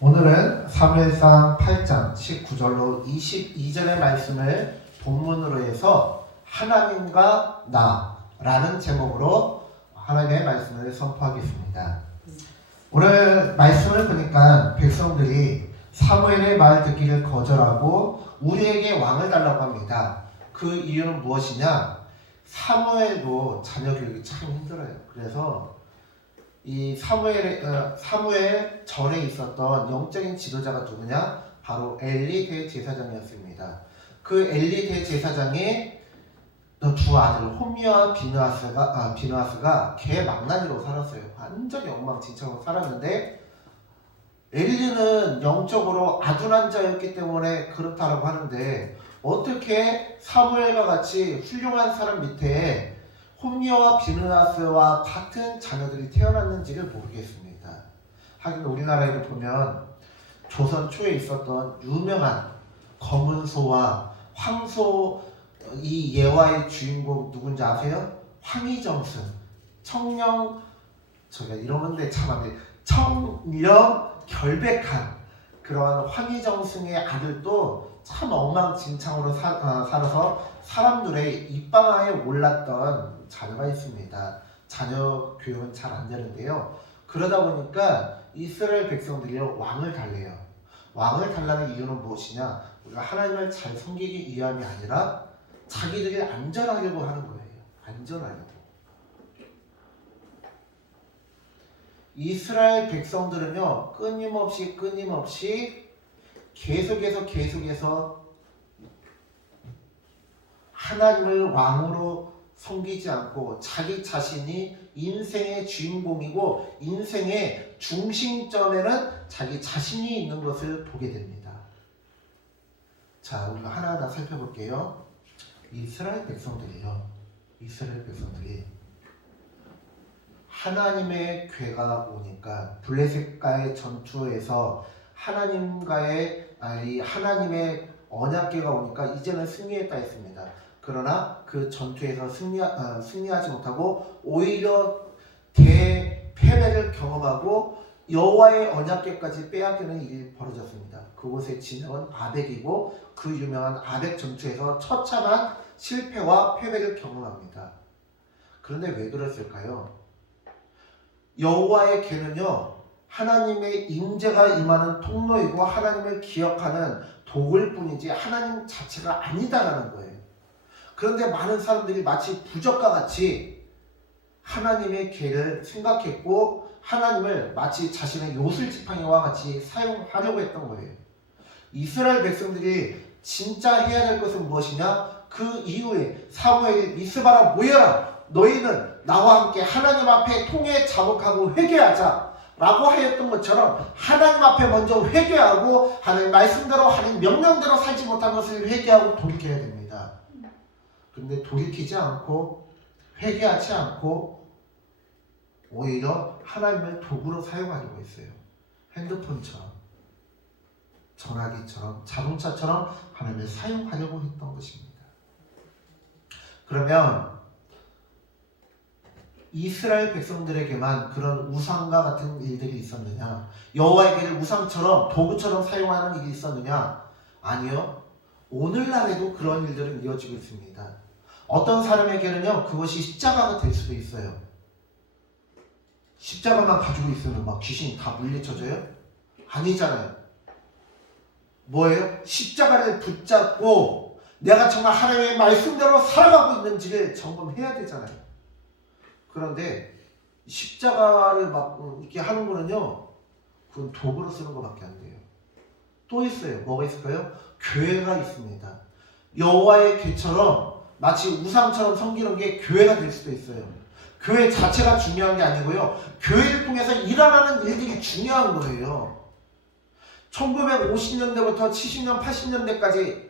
오늘은 사무엘상 8장 19절로 22절의 말씀을 본문으로 해서 하나님과 나라는 제목으로 하나님의 말씀을 선포하겠습니다. 오늘 말씀을 보니까 백성들이 사무엘의 말 듣기를 거절하고 우리에게 왕을 달라고 합니다. 그 이유는 무엇이냐? 사무엘도 자녀 교육이 참 힘들어요. 그래서 이 사무엘 전에 있었던 영적인 지도자가 누구냐? 바로 엘리 대제사장이었습니다. 그 엘리 대제사장의 두 아들 홈리와 비느하스가 개망나니로 살았어요. 완전히 엉망진창으로 살았는데 엘리는 영적으로 아둔한 자였기 때문에 그렇다라고 하는데 어떻게 사무엘과 같이 훌륭한 사람 밑에 홈리와 비느하스와 같은 자녀들이 태어났는지를 모르겠습니다. 하긴 우리나라에도 보면 조선 초에 있었던 유명한 검은 소와 황소 이 예화의 주인공 누군지 아세요? 황희정승. 이러는데 참 안 돼. 청렴 결백한 그런 황희정승의 아들도 참 엉망진창으로 살아서 사람들의 입방아에 올랐던 자녀가 있습니다. 자녀 교육은 잘 안 되는데요. 그러다 보니까 이스라엘 백성들이 왕을 달래요. 왕을 달라는 이유는 무엇이냐? 우리가 하나님을 잘 섬기기 위함이 아니라 자기들이 안전하려고 하는 거예요. 안전하려고. 이스라엘 백성들은요, 끊임없이 계속해서 하나님을 왕으로 섬기지 않고 자기 자신이 인생의 주인공이고 인생의 중심점에는 자기 자신이 있는 것을 보게 됩니다. 자, 우리가 하나하나 살펴볼게요. 이스라엘 백성들이 하나님의 괴가 오니까 블레셋과의 전투에서 하나님의 언약궤가 오니까 이제는 승리했다 했습니다. 그러나 그 전투에서 승리하지 못하고 오히려 대패배를 경험하고 여호와의 언약궤까지 빼앗기는 일이 벌어졌습니다. 그곳의 진영은 아벡이고 그 유명한 아벡 전투에서 처참한 실패와 패배를 경험합니다. 그런데 왜 그랬을까요? 여호와의 궤는요, 하나님의 임재가 임하는 통로이고 하나님을 기억하는 도구일 뿐이지 하나님 자체가 아니다라는 거예요. 그런데 많은 사람들이 마치 부적과 같이 하나님의 궤를 생각했고 하나님을 마치 자신의 요술지팡이와 같이 사용하려고 했던 거예요. 이스라엘 백성들이 진짜 해야 될 것은 무엇이냐? 그 이후에 사무엘이 미스바라 모여라! 너희는 나와 함께 하나님 앞에 통해 자복하고 회개하자 라고 하였던 것처럼 하나님 앞에 먼저 회개하고 하나님 말씀대로 하나님 명령대로 살지 못한 것을 회개하고 돌이켜야 됩니다. 그런데 돌이키지 않고 회개하지 않고 오히려 하나님을 도구로 사용하려고 했어요. 핸드폰처럼, 전화기처럼, 자동차처럼 하나님을 사용하려고 했던 것입니다. 그러면 이스라엘 백성들에게만 그런 우상과 같은 일들이 있었느냐? 여호와의 궤를 우상처럼 도구처럼 사용하는 일이 있었느냐? 아니요. 오늘날에도 그런 일들은 이어지고 있습니다. 어떤 사람에게는요, 그것이 십자가가 될 수도 있어요. 십자가만 가지고 있으면 막 귀신이 다 물리쳐져요? 아니잖아요. 뭐예요? 십자가를 붙잡고 내가 정말 하나님의 말씀대로 살아가고 있는지를 점검해야 되잖아요. 그런데 십자가를 막 이렇게 하는 거는요, 그건 도구로 쓰는 것밖에 안 돼요. 또 있어요. 뭐가 있을까요? 교회가 있습니다. 여호와의 궤처럼 마치 우상처럼 섬기는 게 교회가 될 수도 있어요. 교회 자체가 중요한 게 아니고요, 교회를 통해서 일어나는 일들이 중요한 거예요. 1950년대부터 70년, 80년대까지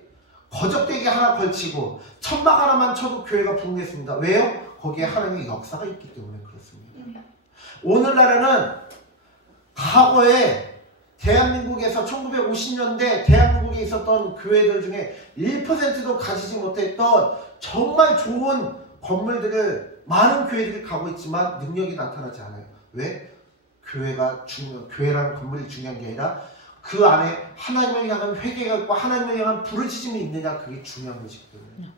거적대기 하나 걸치고 천막 하나만 쳐도 교회가 붕괴했습니다. 왜요? 거기에 하나님의 역사가 있기 때문에 그렇습니다. 오늘날에는 과거에 대한민국에서 1950년대 대한민국에 있었던 교회들 중에 1%도 가지지 못했던 정말 좋은 건물들을 많은 교회들이 가고 있지만 능력이 나타나지 않아요. 왜? 교회라는 건물이 중요한 게 아니라 그 안에 하나님을 향한 회개가 있고 하나님을 향한 부르짖음이 있느냐, 그게 중요한 것이거든요.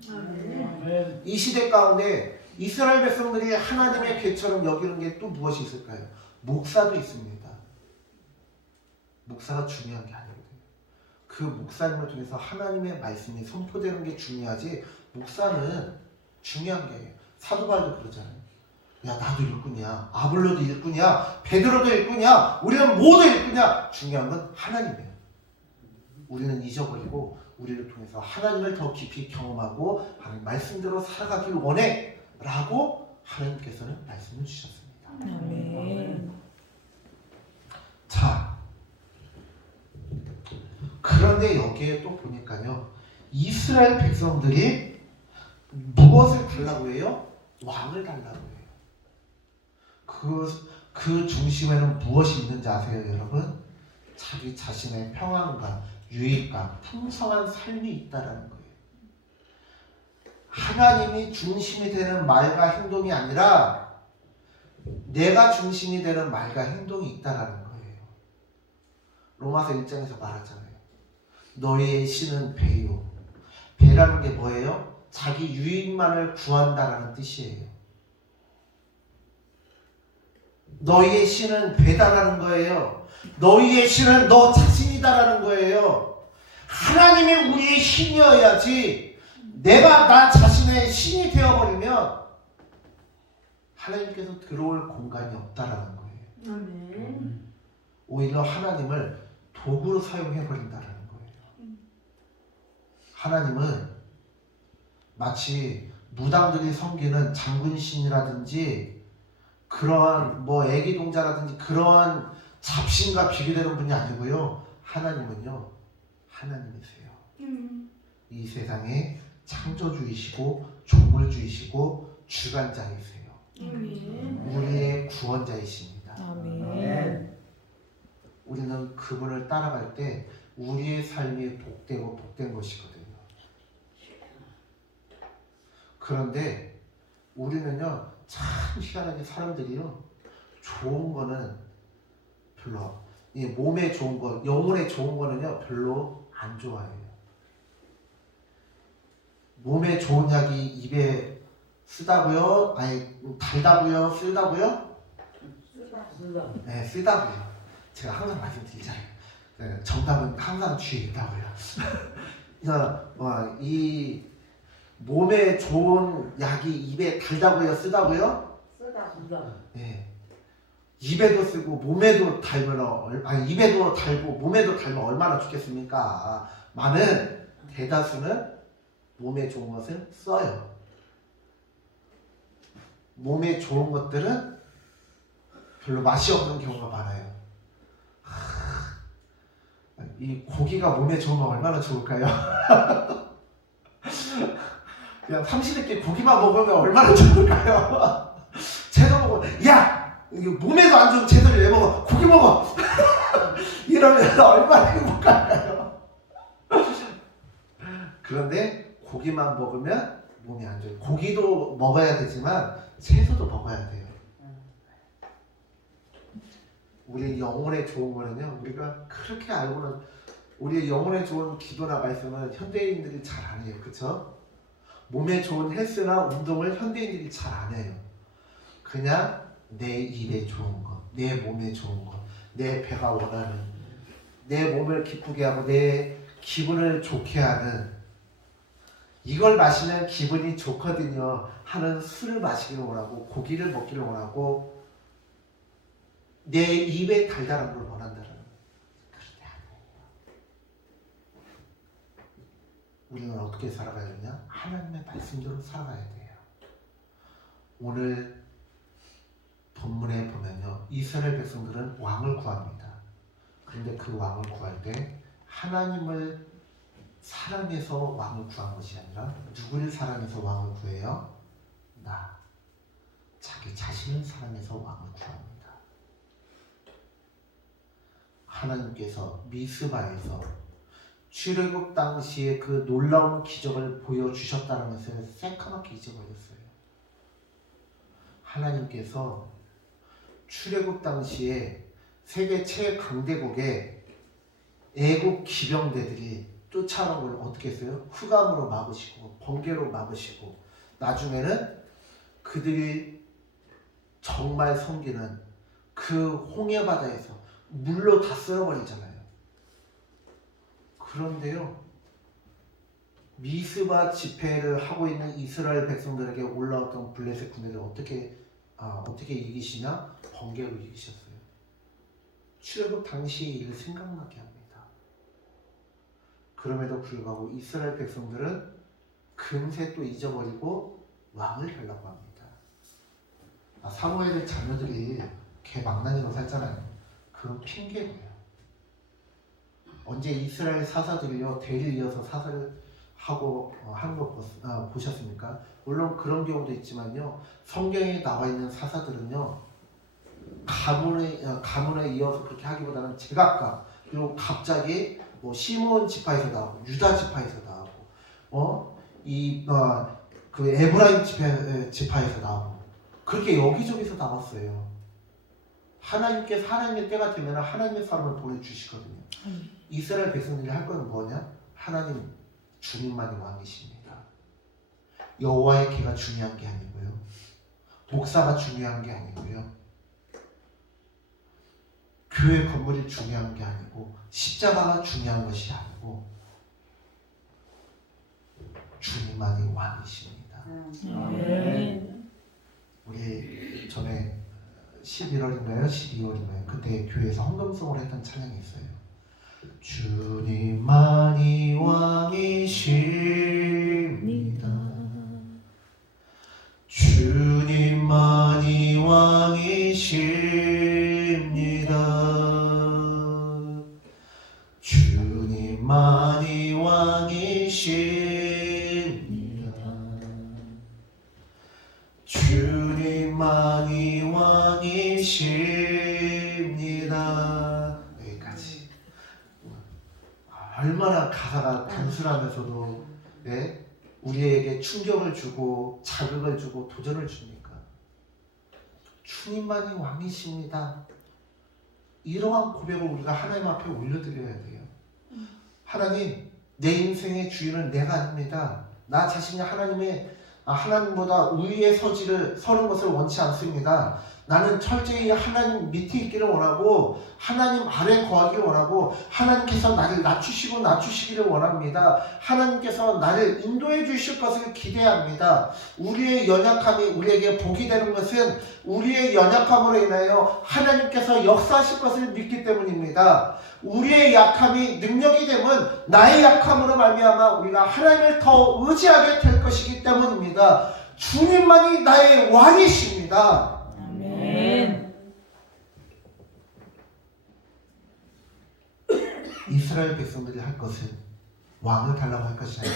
이 시대 가운데 이스라엘 백성들이 하나님의 개처럼 여기는 게 또 무엇이 있을까요? 목사도 있습니다. 목사가 중요한 게 아니거든요. 그 목사님을 통해서 하나님의 말씀이 선포되는 게 중요하지, 목사는 중요한 게 아니에요. 사도 바울도 그러잖아요. 야, 나도 일꾼이야. 아볼로도 일꾼이야. 베드로도 일꾼이야. 우리는 모두 일꾼이야. 중요한 건 하나님이에요. 우리는 잊어버리고 우리를 통해서 하나님을 더 깊이 경험하고 하나님 말씀대로 살아가길 원해 라고 하나님께서는 말씀을 주셨습니다. 아멘. 자, 그런데 여기에 또 보니까요, 이스라엘 백성들이 무엇을 달라고 해요? 왕을 달라고 해요. 그 중심에는 무엇이 있는지 아세요, 여러분? 자기 자신의 평안과 유익과 풍성한 삶이 있다라는 거예요. 하나님이 중심이 되는 말과 행동이 아니라 내가 중심이 되는 말과 행동이 있다라는 거예요. 로마서 1장에서 말하잖아요. 너희의 신은 배요. 배라는 게 뭐예요? 자기 유익만을 구한다라는 뜻이에요. 너희의 신은 배다라는 거예요. 너희의 신은 너 자신이다라는 거예요. 하나님이 우리의 신이어야지, 내가 나 자신의 신이 되어버리면 하나님께서 들어올 공간이 없다라는 거예요. 오히려 하나님을 도구로 사용해버린다라는 거예요. 하나님은 마치 무당들이 섬기는 장군신이라든지 그러한 애기 동자라든지 그러한 잡신과 비교되는 분이 아니고요. 하나님은요, 하나님이세요. 이 세상에 창조주이시고 종물주이시고 주관자이세요. 우리의 구원자이십니다. 아멘. 우리는 그분을 따라갈 때 우리의 삶이 복되고 복된 것이거든요. 그런데 우리는요, 참 희한하게 사람들이요, 좋은 거는 별로, 이 몸에 좋은 거, 영혼에 좋은 거는요 별로 안 좋아해요. 몸에 좋은 약이 입에 쓰다고요? 아니, 달다고요? 쓰다고요? 네, 쓰다고요. 제가 항상 말씀드리잖아요. 네, 정답은 항상 뒤에 있다고요. 그래서 이 몸에 좋은 약이 입에 달다고요? 쓰다고요? 네. 입에도 쓰고 몸에도 달면, 입에도 달고 몸에도 달면 얼마나 좋겠습니까? 많은 대다수는 몸에 좋은 것을 써요. 몸에 좋은 것들은 별로 맛이 없는 경우가 많아요. 이 고기가 몸에 좋으면 얼마나 좋을까요? 그냥 삼시세끼 고기만 먹으면 얼마나 좋을까요? 채소 먹어, 야! 이거 몸에도 안 좋은 채소를 왜 먹어? 고기 먹어! 이러면 얼마나 행복할까요? 그런데 고기만 먹으면 몸이 안 좋아요. 고기도 먹어야 되지만 채소도 먹어야 돼요. 우리 영혼에 좋은 거는요, 우리가 그렇게 알고는, 우리의 영혼에 좋은 기도나 말씀은 현대인들이 잘 안 해요. 그쵸? 몸에 좋은 헬스나 운동을 현대인들이 잘 안 해요. 그냥 내 일에 좋은 거, 내 몸에 좋은 거, 내 배가 원하는, 내 몸을 기쁘게 하고 내 기분을 좋게 하는, 이걸 마시면 기분이 좋거든요 하는 술을 마시기를 원하고 고기를 먹기를 원하고 내 입에 달달한 걸 원한다는, 그런데 아니에요. 우리는 어떻게 살아가야 되냐? 하나님의 말씀대로 살아가야 돼요. 오늘 본문에 보면요, 이스라엘 백성들은 왕을 구합니다. 그런데 그 왕을 구할 때 하나님을 사랑해서 왕을 구한 것이 아니라 누구를 사랑해서 왕을 구해요? 자기 자신을 사랑해서 왕을 구합니다. 하나님께서 미스바에서 출애굽 당시에 그 놀라운 기적을 보여주셨다는 것을 새까맣게 잊어버렸어요. 하나님께서 출애굽 당시에 세계 최강대국에 애국 기병대들이 쫓아오는 걸 어떻게 했어요? 흑암으로 막으시고 번개로 막으시고 나중에는 그들이 정말 섬기는 그 홍해 바다에서 물로 다 쓸어버리잖아요. 그런데요, 미스바 집회를 하고 있는 이스라엘 백성들에게 올라왔던 블레셋 군대를 어떻게 이기시냐? 번개로 이기셨어요. 출애굽 당시의 일을 생각나게 합니다. 그럼에도 불구하고 이스라엘 백성들은 금세 또 잊어버리고 왕을 달라고 합니다. 사무엘의 자녀들이 걔 망나니로 살잖아요. 그건 핑계고요. 언제 이스라엘 사사들이요 대를 이어서 사사를 하고 하는 거 보셨습니까? 물론 그런 경우도 있지만요, 성경에 나와 있는 사사들은요 가문에 이어서 그렇게 하기보다는 제각각, 그리고 갑자기 뭐 시므온 지파에서 나오고 유다 지파에서 나오고 그 에브라임 지파에서 나오고 그렇게 여기저기서 나왔어요. 하나님께서 하나님의 때가 되면 하나님의 사람을 보내주시거든요. 이스라엘 백성들이 할 거는 뭐냐? 하나님 주님만이 왕이십니다. 여호와의 계가 중요한 게 아니고요, 목사가 중요한 게 아니고요, 교회 건물이 중요한 게 아니고, 십자가가 중요한 것이 아니고 주님만이 왕이십니다. 아멘. 우리 전에 11월인가요? 12월인가요? 그때 교회에서 헌금송을 했던 찬양이 있어요. 주님만이 왕이십니다. 주님만이 왕이십니다. 주님만이 왕이십니다. 주님만이 왕이십니다. 여기까지. 얼마나 가사가 단순하면서도 우리에게 충격을 주고 자극을 주고 도전을 줍니까? 주님만이 왕이십니다. 이러한 고백을 우리가 하나님 앞에 올려드려야 돼요. 하나님, 내 인생의 주인은 내가 아닙니다. 나 자신이 하나님보다 우위에 서는 것을 원치 않습니다. 나는 철저히 하나님 밑에 있기를 원하고 하나님 아래 거하기를 원하고 하나님께서 나를 낮추시기를 원합니다. 하나님께서 나를 인도해 주실 것을 기대합니다. 우리의 연약함이 우리에게 복이 되는 것은 우리의 연약함으로 인하여 하나님께서 역사하실 것을 믿기 때문입니다. 우리의 약함이 능력이 되면 나의 약함으로 말미암아 우리가 하나님을 더 의지하게 될 것이기 때문입니다. 주님만이 나의 왕이십니다. 아멘. 이스라엘 백성들이 할 것은 왕을 달라고 할 것이 아니라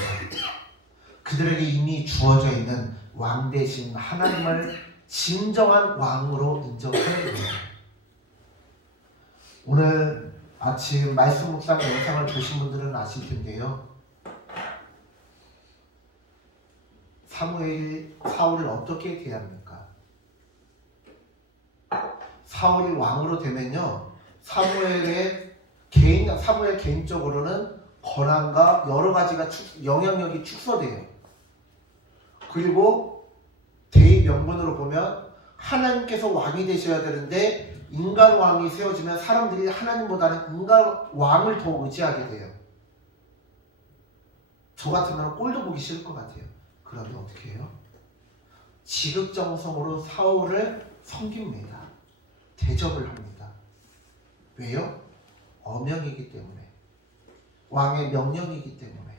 그들에게 이미 주어져 있는 왕 대신 하나님을 진정한 왕으로 인정하는 거예요. 오늘 아침 말씀 묵상 영상을 보신 분들은 아실 텐데요, 사울을 어떻게 대합니까? 사울이 왕으로 되면요, 사무엘 개인적으로는 권한과 여러 가지가 영향력이 축소돼요. 그리고 대의 명분으로 보면 하나님께서 왕이 되셔야 되는데 인간 왕이 세워지면 사람들이 하나님보다는 인간 왕을 더 의지하게 돼요. 저 같으면 꼴도 보기 싫을 것 같아요. 그런데 어떻게 해요? 지극정성으로 사울을 섬깁니다. 대접을 합니다. 왜요? 어명이기 때문에, 왕의 명령이기 때문에.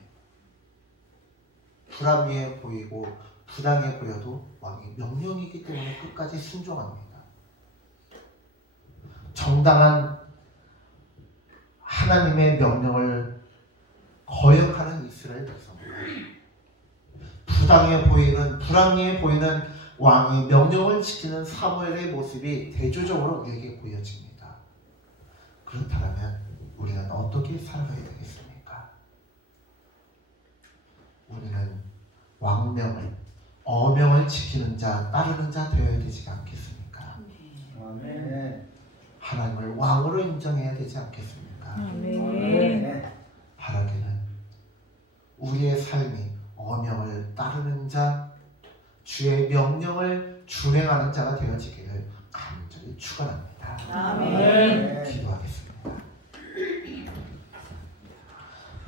불합리해 보이고 부당해 보여도 왕의 명령이기 때문에 끝까지 순종합니다. 정당한 하나님의 명령을 거역하는 이스라엘 백성들, 불합리해 보이는 왕이 명령을 지키는 사무엘의 모습이 대조적으로 우리에게 보여집니다. 그렇다면 우리는 어떻게 살아가야 되겠습니까? 우리는 어명을 지키는 자, 따르는 자 되어야 되지 않겠습니까? 아멘. 하나님을 왕으로 인정해야 되지 않겠습니까? 아멘. 바라기는 우리의 삶이 어명을 따르는 자, 주의 명령을 준행하는 자가 되어지기를 간절히 축원합니다. 아멘. 기도하겠습니다.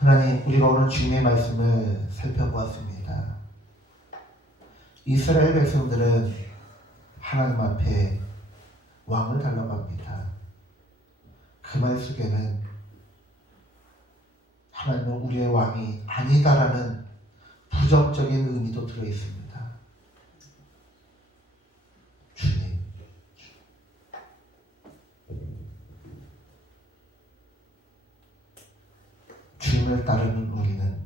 하나님, 우리가 오늘 주님의 말씀을 살펴보았습니다. 이스라엘 백성들은 하나님 앞에 왕을 달라고 합니다. 그 말 속에는 하나님은 우리의 왕이 아니다라는 부정적인 의미도 들어있습니다. 주님, 주님을 따르는 우리는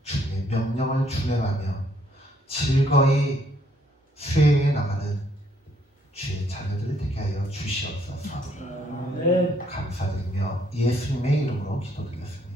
주님의 명령을 준행하며 즐거이 수행해 나가는 주의 자녀들 되게 하여 주시옵소서. 감사드리며 예수님의 이름으로 기도드렸습니다.